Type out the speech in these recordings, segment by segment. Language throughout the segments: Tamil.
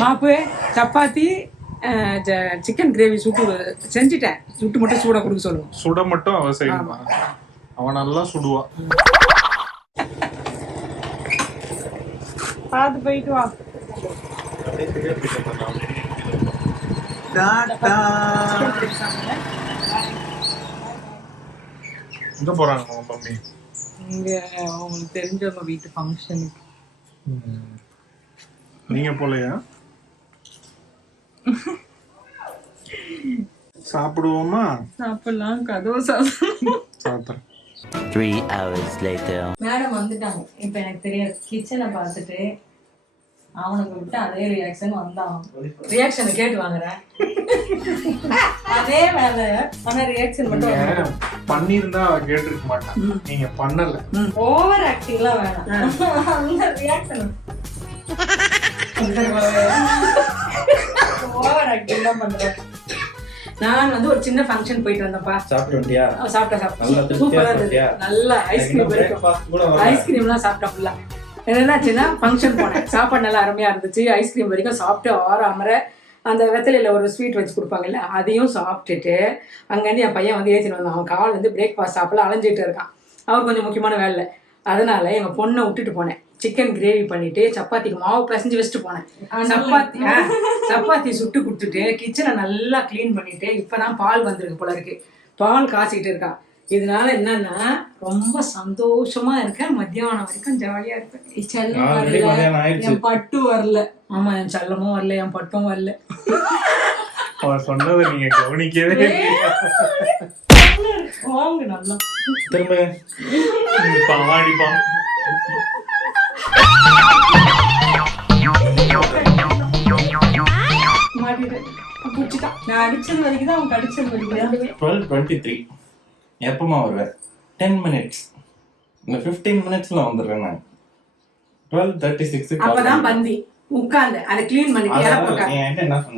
மாப்பு சப்பாத்தி சிக்கன் கிரேவி சுட்டு செஞ்சுட்டேன். சுட்டு மட்டும் சூடாக கொடுக்க சொல்லுவோம். சுட மட்டும் அவன் செய்யணுமா? அவன் நல்லா சுடுவான். பார்த்து போயிட்டு வா. எங்க போறாங்க உங்க மம்மி? இங்க அவங்களுக்கு தெரிஞ்சவங்க வீட்டு ஃபங்க்ஷனுக்கு. நீங்க போலையா? சாப்பிடுவோமா? சாப்பிடலாம். கதவு சாப்பிடுறேன். 3 hours later. மேடம் வந்துட்டாங்க. இப்ப எனக்கு தெரியாது. கிச்சனை பார்த்துட்டு அவனுக்கு விட்டு அதே ரியாக்ஷன் வந்தான். ரியாக்ஷனை கேட்டு வாங்குறேன். அதே வேலை. ஆனா ரியாக்ஷன் மட்டும் பண்ணிருந்தா அவ கேட்டிருக்க மாட்டான். நீங்க பண்ணல. ஓவர் ஆக்டிங்லாம் வேணாம். அந்த ரியாக்ஷன் ஓவர் ஆக்டிங் தான் பண்றேன். நான் வந்து ஒரு சின்ன ஃபங்க்ஷன் போயிட்டு வந்தேன்ப்பா. சாப்பிட்டுட்டியா? சாப்பிட்டேன். சூப்பரா இருந்துச்சு. நல்ல ஐஸ்கிரீம்லாம் சாப்பிட்டேன் ஃபுல்லா. என்னாச்சுன்னா ஃபங்க்ஷன் போனேன். சாப்பாடு நல்லா அருமையா இருந்துச்சு. ஐஸ்கிரீம் வரைக்கும் சாப்பிட்டு ஆறாமரை அந்த வெத்தலையில் ஒரு ஸ்வீட் வச்சு கொடுப்பாங்கல்ல, அதையும் சாப்பிட்டுட்டு அங்கேருந்து என் பையன் வந்து ஏற்றின்னு வந்தான். அவன் கால் வந்து பிரேக்ஃபாஸ்ட் சாப்பிட அலைஞ்சிட்டு இருக்கான். அவர் கொஞ்சம் முக்கியமான வேலை. அதனால எங்கள் பொண்ணை விட்டுட்டு போனேன். சிக்கன் கிரேவி பண்ணிட்டு சப்பாத்திக்கு மாவு பிசைஞ்சு வச்சுட்டு போனேன். சப்பாத்தி சுட்டு கொடுத்துட்டு கிச்சனை நல்லா கிளீன் பண்ணிட்டு இப்பதான் பால் வந்திருக்கு போல இருக்கு. பால் காய்ச்சிக்கிட்டு இருக்கான். இதனால என்னன்னா ரொம்ப சந்தோஷமா இருக்கேன். மத்தியானம் வரைக்கும் ஜாலியா இருப்பேன். செல்லம் வரல, என் பட்டு வரல. ஆமா, என் செல்லமும் வரல, என் பட்டும் வரல. அவன் சொன்னதை நீங்க கவனிக்கவே வாங்க நல்லா திரும்ப பாடிப்பான். நான் அடிச்சது வரைக்கும் தான் அவன் கடிச்சது வரைக்கும். 12:23 எப்பமா வருவேன்? 10 minutes. இந்த 15 minutesல வந்துடுறேன் நான். 12:36 அப்பதான் பந்தி உட்கார்ந்து அதை கிளீன் பண்ணிட்டு இலை போட்டேன்.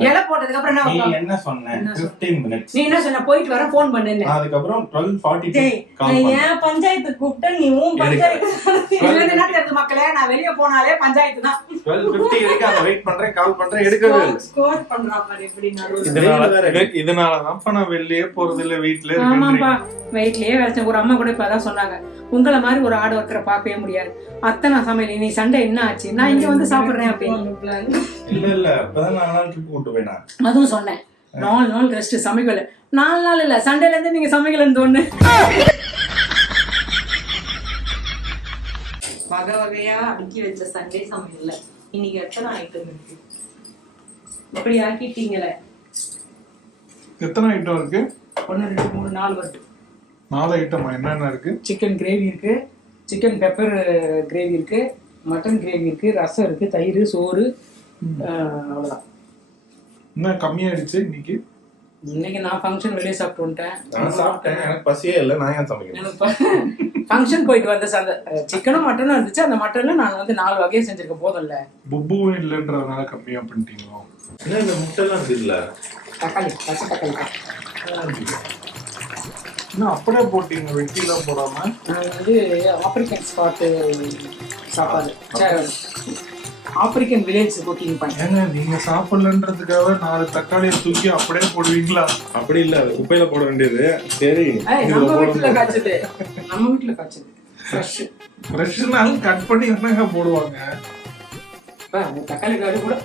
இலை போட்டதுக்கு அப்புறம் நீ என்ன சொன்ன? 15 minutes. நீ என்ன சொன்ன? போயிட்டு வர போன் பண்ணு. அதுக்கப்புறம் 12:42 ஏன் பஞ்சாயத்து கூப்பிட்ட நீ உன் பஞ்சாயத்து மக்களே, நான் வெளியே போனாலே பஞ்சாயத்து தான். 12:50 வரைக்கும் அங்க வெயிட் பண்றேன், கால் பண்றேன், எடுக்கவே இல்லை. ஸ்கோர் பண்றா பாரு எப்படி இதனாலதான் நான் வெளியே போறது இல்ல, வீட்டுல. ஆமாப்பா, வீட்லயே வேலை. ஒரு அம்மா கூட இப்பதான் சொன்னாங்க, உங்களை மாதிரி ஒரு ஆடு ஒர்க்கரை பார்க்கவே முடியாது. அத்தனை சமையல் நீ சண்டை என்ன ஆச்சு, நான் இங்க வந்து சாப்பிடுறேன் அப்படின்னு. இல்ல அப்பதான் 4 நாள் ட்ரிப் கூட்டு போயினா. அதுவும் சொன்னேன் 4 நாள் ரெஸ்ட், சமைக்கல. 4 நாள் இல்ல, சண்டேல இருந்து நீங்க சமைக்கலன்னு தோணு. வகை வகையா அடுக்கி வச்ச சண்டே சமையல்ல இன்னைக்கு எத்தனை ஐட்டம் இருக்கு? இப்படி ஆக்கிட்டீங்களே. எத்தனை ஐட்டம் இருக்கு? 1 2 3 4 வருது. 4 ஐட்டமா? என்னென்ன இருக்கு? சிக்கன் கிரேவி இருக்கு, சிக்கன் பெப்பர் கிரேவி இருக்கு, மட்டன் கிரேவி இருக்கு, ரசம் இருக்கு, தயிர், சோறு, அவ்வளோதான். என்ன கம்மியாயிடுச்சு இன்னைக்கு? இன்னைக்கு நான் ஃபங்க்ஷன் வெளியே சாப்பிட்டு வந்துட்டேன். நான் சாப்பிட்டேன், எனக்கு பசியே இல்லை, நான் ஏன் சமைக்கிறேன்? ஃபங்க்ஷன் போயிட்டு வந்த அந்த சிக்கனும் மட்டனும் இருந்துச்சு. அந்த மட்டன்ல நான் வந்து 4 வகையை செஞ்சிருக்கேன். போதும்ல. புப்புவும் இல்லைன்றதுனால கம்மியா பண்ணிட்டீங்களோ? என்ன இந்த முட்டைலாம் இல்ல? தக்காளி, பச்சை தக்காளி தான். இன்னும் அப்படியே போட்டீங்க, வெட்டிலாம் போடாம. நான் வந்து ஆப்பிரிக்கன் ஸ்பாட்டு சாப்பாடு, ஆப்பிரிக்கன் வில்லேஜ் குக்கிங் பாயிண்ட். ஏங்க நீங்க சாப்பிடலன்றதுக்காக 4 தக்காளியை தூக்கி அப்படியே போடுவீங்களா? அப்படி இல்ல, குப்பையில போட வேண்டியது. சரி, நம்ம வீட்டுல காய்ச்சது, நம்ம வீட்டுல காய்ச்சது ஃப்ரெஷ்னாலும் கட் பண்ணி என்னங்க போடுவாங்க. தக்காளி காடு கூட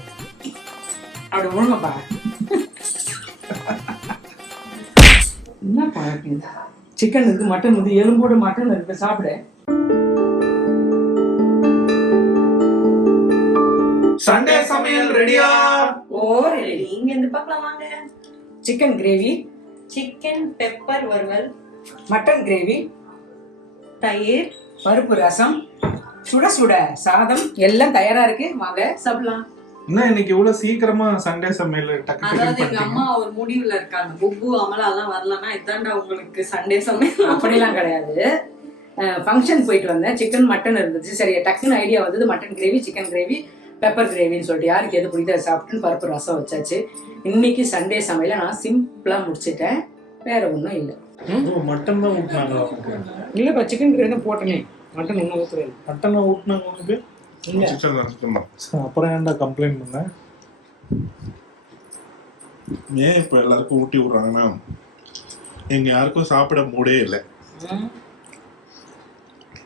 அப்படி ஒழுங்கப்பா. என்ன பழக்கம்? சிக்கன் இருக்கு, மட்டன் வந்து எலும்போடு மட்டன் இருக்கு, சாப்பிட. சண்டே சமையல் ரெடியா? நீங்க எந்த பக்கம் வாங்க. சிக்கன் கிரேவி, சிக்கன் பெப்பர் வறுவல், மட்டன் கிரேவி, தயிர், பருப்பு ரசம், சுட சுட சாதம் எல்லாம் தயாரா இருக்கு. வாங்க சாப்பிடலாம். என்ன இன்னைக்கு இவ்வளவு சீக்கிரமா சண்டே சமையல் டக்கு? அதாவது எங்க அம்மா ஒரு முடிவுல இருக்காங்க, புப்பு அமலா எல்லாம் வரலன்னா இதாண்டா உங்களுக்கு சண்டே சமையல். அப்படிலாம் கிடையாது. ஃபங்க்ஷன் போயிட்டு வந்தேன், சிக்கன் மட்டன் இருந்துச்சு. சரி, டக்குன்னு ஐடியா வந்தது mutton gravy, chicken gravy, pepper கிரேவின்னு சொல்லிட்டு யாருக்கு எது பிடிக்குது சாப்பிட்டுன்னு பருப்பு ரசம் வச்சாச்சு. இன்னைக்கு சண்டே சமையல நான் சிம்பிளா முடிச்சிட்டேன், வேற ஒன்றும் இல்லை. மட்டன் தான் ஊட்டினாங்க இல்லப்பா, சிக்கன் கிரேவி தான் போட்டேனே, மட்டன் ஒன்றும் ஊற்றுவேன். மட்டன் ஊட்டினாங்க உனக்கு? அப்புறம் ஏன்டா கம்ப்ளைண்ட் பண்ண? ஏன் இப்ப எல்லாருக்கும் ஊட்டி விடுறாங்கன்னா எங்க யாருக்கும் சாப்பிட மூடே இல்லை,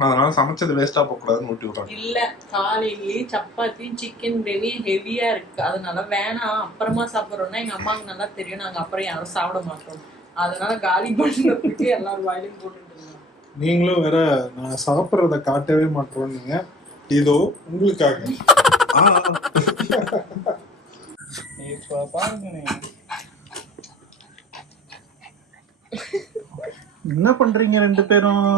அதனால சமைச்சது வேஸ்டா போக கூடாதுன்னு ஊட்டி விடுறாங்க. இல்ல காலையிலேயே சப்பாத்தி சிக்கன் கிரேவி ஹெவியா இருக்கு, அதனால வேணாம் அப்புறமா சாப்பிடுறோம்னா எங்க அம்மாவுக்கு நல்லா தெரியும், நாங்க அப்புறம் யாரும் சாப்பிட மாட்டோம், அதனால காலி பண்ணுறதுக்கு எல்லாரும் வாயிலும் போட்டுட்டு இருந்தோம். நீங்களும் வேற நான் சாப்பிட்றத காட்டவே மாட்டோம்னீங்க, இதோ உங்களுக்காக. இப்ப பாருங்க என்ன பண்றீங்க ரெண்டு பேரும்?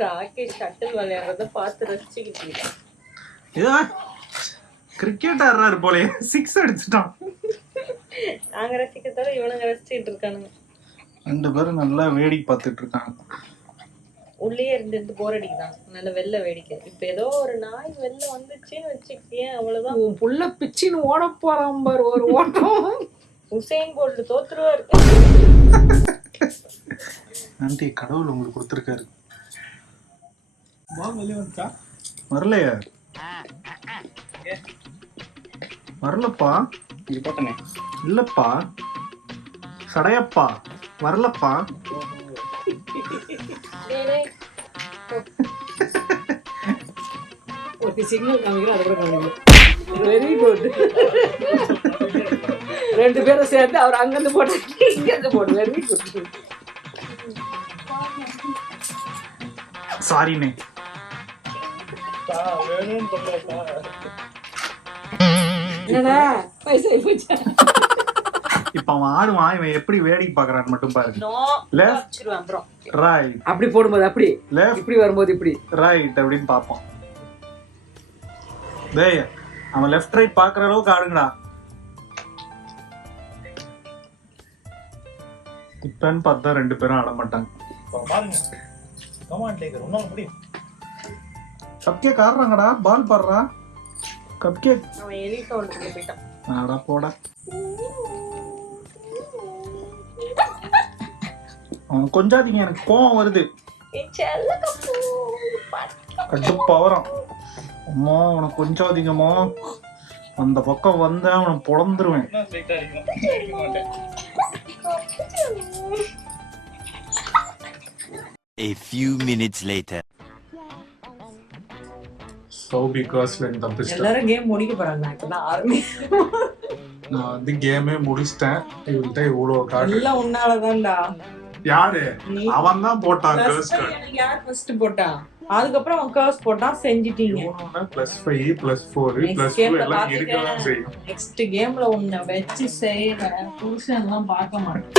ராக்கெட் ஷட்டில் விளையாடுறத பார்த்து ரசிச்சுக்கிட்டு ஏதா கிரிக்கெட் ஆடுறாரு போல, 6 அடிச்சிட்டான். நாங்க ரசிக்கிறதால இவனுங்க ரசிச்சுட்டு இருக்கானுங்க. ரெண்டு பேரும் நல்லா வேடிக்கை பார்த்துட்டு இருக்காங்க. உள்ளே இருந்து போர் அடிக்குதான், நல்ல வெள்ளை வேடிக்கை. இப்ப ஏதோ ஒரு நாய் வெளில வந்துச்சுன்னு வச்சுக்கேன், அவ்வளவுதான். உன் புள்ள பிச்சின்னு ஓட போறான் பாரு ஒரு ஓட்டம். Usain Bolt தோத்துருவாரு. ஆண்டி கடவுள் உங்களுக்கு கொடுத்துருக்காரு. வரலையா? வரலப்பா. இல்லப்பா சடையப்பா வரலப்பா. ஒரு சிக்னல் காமிக்கிறேன், அதை கூட காமிக்கிறேன். Very good. ரெண்டு பேரும் சேர்ந்து அவர் அங்கிருந்து போட்டு இங்கிருந்து போடு. Very good. சாரிண்ணே. என்னடா வயசாகி போச்சா? இப்ப அவன் ஆடுவான், இவன் எப்படி வேடிக்கை பாக்குறான்னு மட்டும் பாருங்க. ரைட் அப்படி போடும்போது அப்படி, லெஃப்ட் இப்படி வரும்போது இப்படி, ரைட் அப்படின்னு பாப்போம். டேய் அவன் லெஃப்ட் ரைட் பாக்குற அளவுக்கு ஆடுங்கடா. இப்பன்னு பார்த்தா ரெண்டு பேரும் ஆட மாட்டாங்க. பாருங்க கமான் டேக்கர் ஒன்னும் முடியும். கப்கேக் ஆடுறாங்கடா, பால் பாடுறா. கப்கேக் அவன் எலி சவுண்ட் போயிட்டான். ஆடா போடா. அவன் கொஞ்சாதீங்க, எனக்கு கோவம் வருது, கடுப்பா வரும். அம்மா உனக்கு கொஞ்சாதீங்கம்மா, அந்த பக்கம் வந்தா அவனை பொழந்துருவேன். A few minutes later. Sowbi கிளாஸ்ல தப்பிச்சிட்டேன். எல்லாரும் கேம் முடிக்க போறாங்க. இப்பதான் ஆரம்பி. நான் வந்து கேமே முடிச்சிட்டேன். இவள்கிட்ட இவ்வளவு காட்டு. எல்லாம் உன்னாலதான்டா. யாரு? அவன் தான் போட்டான் கேர்ள்ஸ் கார்டு. எனக்கு யார் ஃபர்ஸ்ட் போட்டா? அதுக்கப்புறம் அவன் கேர்ள்ஸ் போட்டான், செஞ்சிட்டீங்க. +5 +4 +2 எல்லாம் இருக்கதான் செய்யும். நெக்ஸ்ட் கேம்ல உன்னை வச்சு செய்யற புருஷன் எல்லாம் பார்க்க மாட்டேன்.